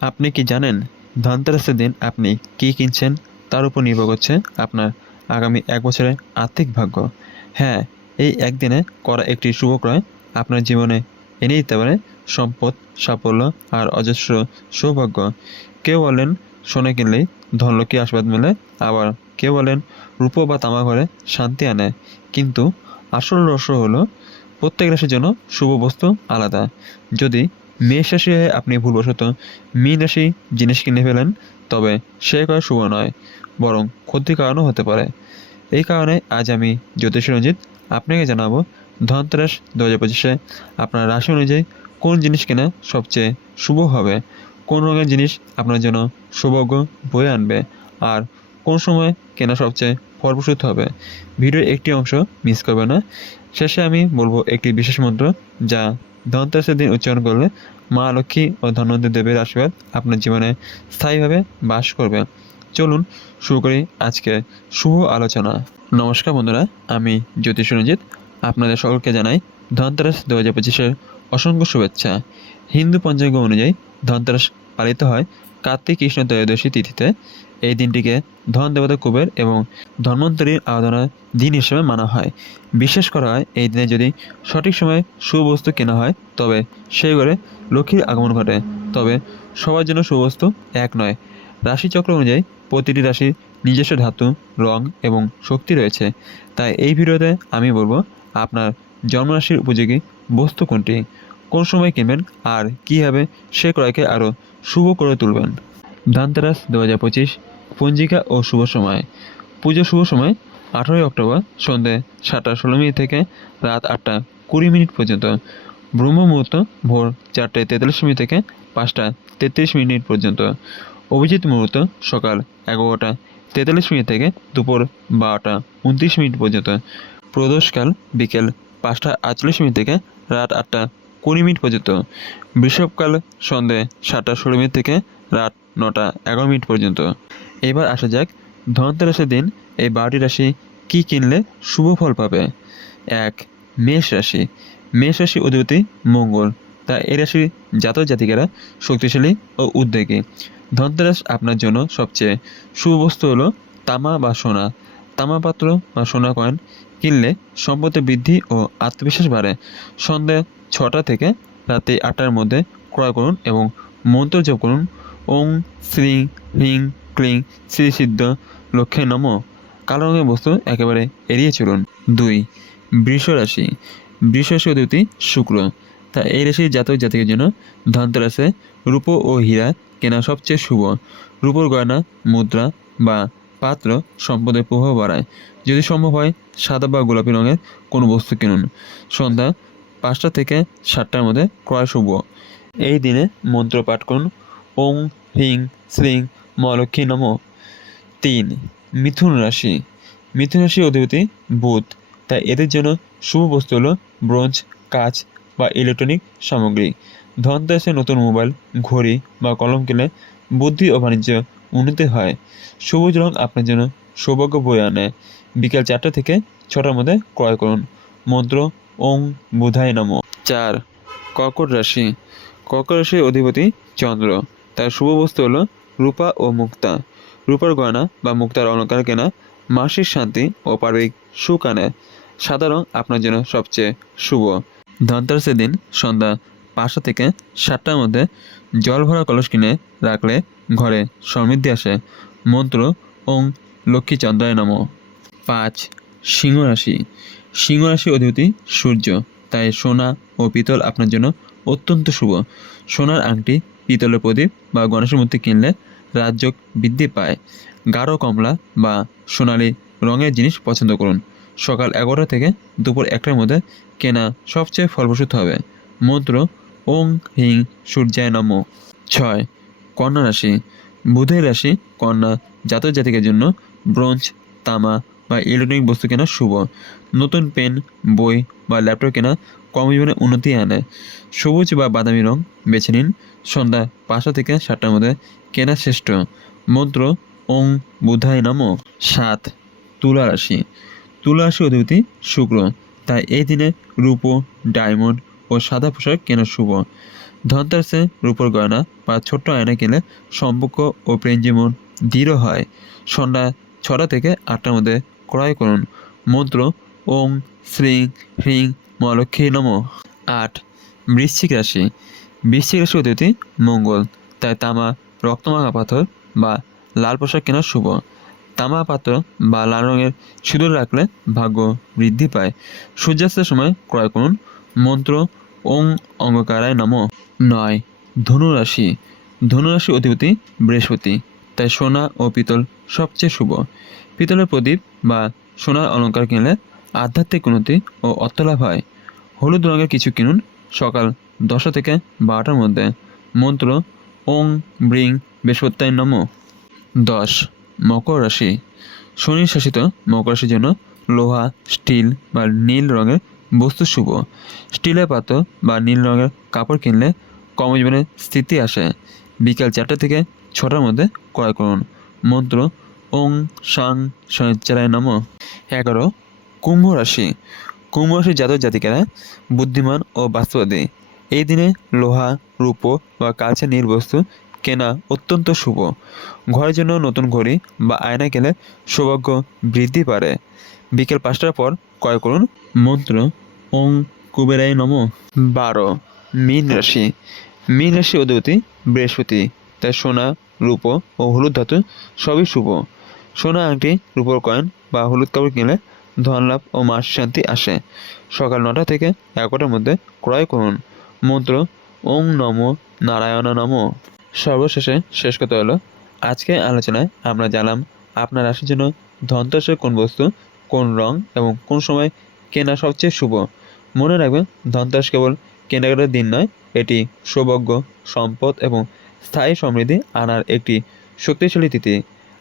আপনি কি জানেন ধনতেরাসের দিন আপনি কী কিনছেন? তার উপর নির্ভর করছে আপনার আগামী এক বছরের আর্থিক ভাগ্য। হ্যাঁ এই একদিনে করা একটি শুভ ক্রয় আপনার জীবনে এনে দিতে পারে সম্পদ, সাফল্য আর অজস্র সৌভাগ্য। কেউ বলেন সোনা কিনলেই ধনলক্ষ্মী আশীর্বাদ মেলে, আবার কেউ বলেন রূপো বা তামা ঘরে শান্তি আনে। কিন্তু আসল রহস্য হলো, প্রত্যেক রাশির জন্য শুভ বস্তু আলাদা। যদি মেষ রাশি হয়ে আপনি ভুলবশত মীন রাশি জিনিস কিনে ফেলেন, তবে সে করা শুভ নয়, বরং ক্ষতির কারণও হতে পারে। এই কারণে আজ আমি জ্যোতিষ রঞ্জিত আপনাকে জানাব ধনতেরাস দু হাজার পঁচিশে আপনার রাশি অনুযায়ী কোন জিনিস কেনা সবচেয়ে শুভ হবে, কোন রঙের জিনিস আপনার জন্য সৌভাগ্য বয়ে আনবে, আর কোন সময় কেনা সবচেয়ে ফলপ্রসূ হবে। ভিডিওর একটি অংশ মিস করবে না। শেষে আমি বলব একটি বিশেষ মন্ত্র যা ধনতেরাসের দিন উচ্চারণ করলে মা লক্ষ্মী ও ধনন্দ দেবের আশীর্বাদ আপনার জীবনে স্থায়ীভাবে বাস করবে। চলুন শুরু করি আজকে শুভ আলোচনা। নমস্কার বন্ধুরা, আমি জ্যোতিষ রঞ্জিত। আপনাদের সকলকে জানাই ধনতেরাস দু হাজার পঁচিশের অসংখ্য শুভেচ্ছা। হিন্দু পঞ্চাঙ্গ অনুযায়ী ধনতেরাস পালিত হয় কার্তিক কৃষ্ণ ত্রয়োদশী তিথিতে এই দিনটিকে ধন দেবতা কুবের এবং ধন্বন্তরীর আরাধনার দিন হিসেবে মানা হয়। বিশ্বাস করা হয়, এই দিনে যদি সঠিক সময়ে সুবস্তু কেনা হয়, তবে সেই ঘরে লক্ষ্মীর আগমন ঘটে। তবে সবার জন্য সুবস্তু এক নয়। রাশিচক্র অনুযায়ী প্রতিটি রাশির নিজস্ব ধাতু, রং এবং শক্তি রয়েছে। তাই এই ভিডিওতে আমি বলব, আপনার জন্মরাশির উপযোগী বস্তু কোনটি? কোন সময় কিনবেন আর কীভাবে সে ক্রয়কে আরও শুভ করে তুলবেন। ধনতেরাস দু হাজার পঁচিশ, পঞ্জিকা ও শুভ সময়। পুজো শুভ সময়, আঠারোই অক্টোবর সন্ধ্যে সাতটা ষোলো মিনিট থেকে রাত আটটা কুড়ি মিনিট পর্যন্ত। ব্রহ্ম মুহূর্ত ভোর চারটে তেতাল্লিশ মিনিট থেকে পাঁচটা তেত্রিশ মিনিট পর্যন্ত। অভিজিৎ মুহূর্ত সকাল এগারোটা তেতাল্লিশ মিনিট থেকে দুপুর বারোটা উনত্রিশ মিনিট পর্যন্ত। প্রদোষকাল বিকেল পাঁচটা আটচল্লিশ মিনিট থেকে রাত আটটা কুড়ি মিনিট পর্যন্ত। বৃষভকাল সন্ধে সাতটা ষোলো মিনিট থেকে রাত নটা এগারো মিনিট পর্যন্ত। এবার আসা যাক ধনতেরাসের দিন, এই বারোটি রাশি কী কিনলে শুভ ফল পাবে? এক, মেষ রাশি। মেষ রাশি অধিপতি মঙ্গল। তা এই রাশির জাতক জাতিকারা শক্তিশালী ও উদ্যোগী। ধনতেরাস আপনার জন্য সবচেয়ে শুভ বস্তু হলো তামা বা সোনা। তামা পাত্র বা সোনা কয়েন কিনলে সম্পদের বৃদ্ধি ও আত্মবিশ্বাস বাড়ে। সন্ধ্যা ছটা থেকে রাতে আটটার মধ্যে ক্রয় করুন এবং মন্ত্র জপ করুন। ওং শ্রী হ্রিং ক্লিং শ্রী সিদ্ধ লক্ষ্যে নম। কালো রঙের বস্তু একেবারে এড়িয়ে চলুন। দুই, বৃষ রাশি। বৃষ রাশি শুক্র। তা এই রাশির জাতক জাতিকের জন্য ধনতেরাসে রূপো ও হীরা কেনা সবচেয়ে শুভ। রূপোর গয়না, মুদ্রা বা পাত্র সম্পদের প্রভাব বাড়ায়। যদি সম্ভব হয়, সাদা বা গোলাপি রঙের কোনো বস্তু কিনুন। সন্ধ্যা পাঁচটা থেকে সাতটার মধ্যে ক্রয় শুভ। এই দিনে মন্ত্র পাঠ করুন। ওং, হিং শ্রিং মলক্ষ্মী নম। তিন, মিথুন রাশি। মিথুন রাশি অধিপতি বুধ। তাই এদের জন্য শুভ বস্তু হলো ব্রোঞ্জ, কাঁচ বা ইলেকট্রনিক সামগ্রী। ধনতেরাসে নতুন মোবাইল, ঘড়ি বা কলম কিনলে বুদ্ধি ও বাণিজ্য উন্নতি হয়। সবুজ রং আপনার জন্য সৌভাগ্য বয়ে আনে। বিকেল চারটা থেকে ছটার মধ্যে ক্রয় করুন। মন্ত্র, ওং বুধায় নম। চার, কর্কট রাশি। কর্কট রাশির অধিপতি চন্দ্র। তার শুভ বস্তু হলো রূপা ও মুক্তা। রূপার গয়না বা মুক্তার অলঙ্কার কেনা মাসিক শান্তি ও পারিবারিক সুখ আনে। সাদা রং আপনার জন্য সবচেয়ে শুভ। ধনতেরাসের দিন সন্ধ্যা। পাঁচটা থেকে সাতটার মধ্যে জল ভরা কলস কিনে রাখলে ঘরে সমৃদ্ধি আসে। মন্ত্র ওং লক্ষ্মী চন্দ্রায় নম। পাঁচ, সিংহ রাশি। সিংহ রাশি অধিপতি সূর্য। তাই সোনা ও পিতল আপনার জন্য অত্যন্ত শুভ। সোনার আংটি, পিতলের প্রদীপ বা গণেশের মূর্তি কিনলে রাজযোগ বৃদ্ধি পায়। গাঢ় কমলা বা সোনালি রঙের জিনিস পছন্দ করুন। সকাল এগারোটা থেকে দুপুর একটার মধ্যে কেনা সবচেয়ে ফলপ্রসূ হবে। মন্ত্র ওং হিং সূর্যায় নম। ছয়, কন্যা রাশি। বুধের রাশি কন্যা জাতক জাতিকের জন্য ব্রোঞ্জ, তামা বা ইলেকট্রনিক বস্তু কেনা শুভ। নতুন পেন, বই বা ল্যাপটপ কেনা কর্মজীবনে উন্নতি আনে। সবুজ বা বাদামি রং বেছে নিন। সন্ধ্যা পাঁচটা থেকে সাতটার মধ্যে কেনা শ্রেষ্ঠ। মন্ত্র ওং বুধায় নম। সাত, তুলা রাশি। তুলা রাশি অধিপতি শুক্র। তাই এই দিনে রূপো, ডায়মন্ড ও সাদা পোশাক কেনা শুভ। ধনতেরাসে রূপোর গয়না বা ছোট্ট আয়না কিনলে সম্পর্ক ও প্রেম জীবন দৃঢ় হয়। সন্ধ্যা ছটা থেকে আটটার মধ্যে ক্রয় করুন। মন্ত্র ওং শ্রীং, হ্রিং মহালক্ষ্মী নম। আট, বৃশ্চিক রাশি। বৃশ্চিক রাশি অতিথি মঙ্গল। তাই তামা, রক্তমাখা পাথর বা লাল পোশাক কেনা শুভ। তামা পাত্র বা লাল রঙের সিঁদুর রাখলে ভাগ্য বৃদ্ধি পায়। সূর্যাস্তের সময় ক্রয় করুন। মন্ত্র ওং অঙ্গকারায় নম। নয়, ধনুরাশি। ধনুরাশি অধিপতি বৃহস্পতি। তাই সোনা ও পিতল সবচেয়ে শুভ। পিতলের প্রদীপ বা সোনার অলংকার কিনলে আধ্যাত্মিক উন্নতি ও অর্থলাভ হয়। হলুদ রঙের কিছু কিনুন সকাল দশটা থেকে বারোটার মধ্যে। মন্ত্র, ওং, ব্রিং বৃহস্পত্যায় নম। দশ, মকর রাশি। শনি শাসিত মকর রাশির জন্য লোহা, স্টিল বা নীল রঙের বস্তু শুভ। স্টিলের পাত্র বা নীল রঙের কাপড় কিনলে কর্মজীবনে স্থিতি আসে। বিকাল চারটে থেকে ছটার মধ্যে ক্রয় করুন। মন্ত্র, ওং সাং শনিচারায় নম। এগারো, কুম্ভ রাশি। কুম্ভ রাশির জাতক জাতিকারা বুদ্ধিমান ও বাস্তবাদী এই দিনে লোহা, রূপো বা কাছে নীল বস্তু কেনা অত্যন্ত শুভ। ঘরের জন্য নতুন ঘড়ি বা আয়না কেনে সৌভাগ্য বৃদ্ধি পারে। বিকেল পাঁচটার পর ক্রয় করুন মন্ত্র ওং কুবেরাই নম। বারো, মীন রাশি। মীন রাশি অধিপতি বৃহস্পতি। তাই সোনা, রূপো ও হলুদ ধাতু সবই শুভ। সোনা আংটি, রূপোর কয়েন বা হলুদ কাপড় কিনলে ধন লাভ ও মাস শান্তি আসে। সকাল নটা থেকে এগারোটার মধ্যে ক্রয় করুন মন্ত্র ওং নম নারায়ণ নম। সর্বশেষে শেষ কথা হলো আজকে আলোচনায় আমরা জানলাম, আপনার রাশির জন্য ধনতেরাসের কোন বস্তু কোন রং এবং কোন সময় কেনা সবচেয়ে শুভ? মনে রাখবেন, ধনতেরাস কেবল কেনাকাটার দিন নয়, এটি সৌভাগ্য, সম্পদ এবং স্থায়ী সমৃদ্ধি আনার একটি শক্তিশালী তিথি।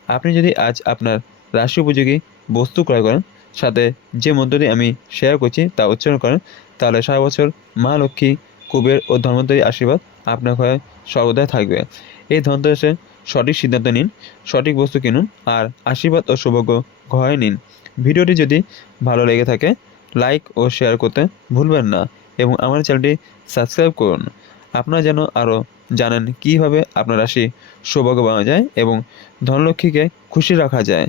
আপনি যদি আজ আপনার রাশি উপযোগী বস্তু ক্রয় করেন, সাথে যে মন্ত্রটি আমি শেয়ার করছি তা উচ্চারণ করেন, তাহলে সারা বছর মা লক্ষ্মী কুবের ও ধর্মন্তরী আশীর্বাদ আপনার ঘরে সর্বদাই থাকবে। এই ধনতেরাসে সঠিক সিদ্ধান্ত নিন, সঠিক বস্তু কিনুন আর আশীর্বাদ ও সৌভাগ্য ঘরে নিন। ভিডিওটি যদি ভালো লেগে থাকে, লাইক ও শেয়ার করতে ভুলবেন না এবং আমার চ্যানেলটি সাবস্ক্রাইব করুন। আপনারা যেন আরও জানেন কীভাবে আপনার রাশি সৌভাগ্য বানানো যায় এবং ধনলক্ষ্মীকে খুশি রাখা যায়।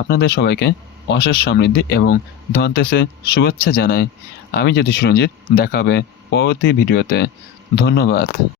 আপনাদের সবাইকে অশেষ সমৃদ্ধি এবং ধনতেসে শুভেচ্ছা জানাই। আমি জ্যোতিষ রঞ্জিত দেখাবে পরবর্তী ভিডিওতে। ধন্যবাদ।